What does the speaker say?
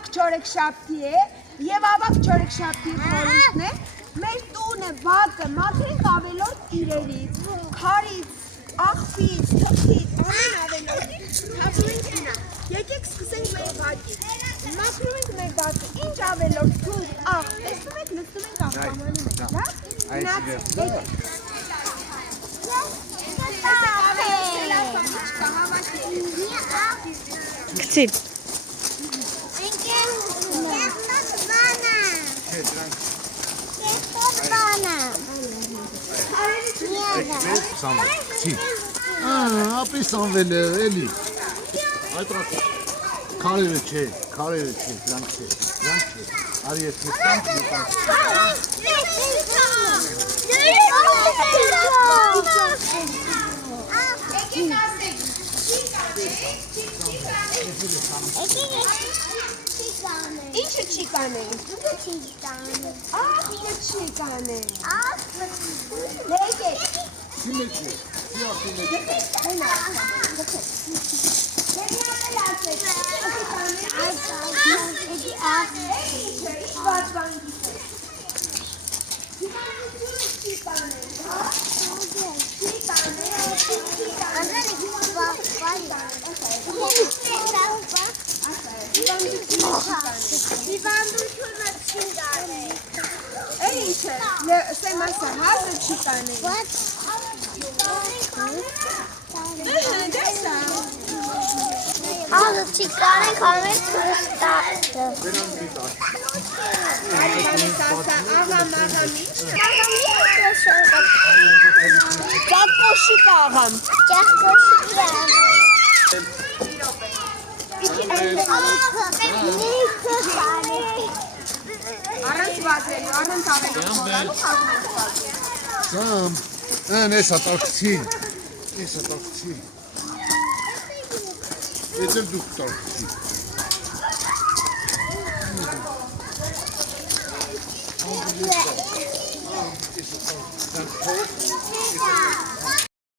ավակ չորեքշաբթի է եւ ավակ չորեքշաբթի խորհուրդն է մեր տունը բակը մաքրենք ավելորդ իրերից քարից աղբից թփից ամեն ավելորդից թափում ենք ինա եկեք սկսենք մեր բակից մաքրում ենք մեր բակը ինչ ավելորդ թուղթ աղ տեսնում եք նստում ենք աղբամանի մեջ լավ Քցիլ ապի սանվել է, էլի քարերը չէ, դրանք չէ արի ես նստանք Ինչը չի կանենք աղ չի կանենք եկեք Հազը չի կանենք Աղը չի կանենք ամեն թուրստակը Ճակոշիկ աղամ Առանց վազելու, առանց ավելորդ Կամ, ես ատարկցի Ես էլ դուք տարկցի Ես ատարկցի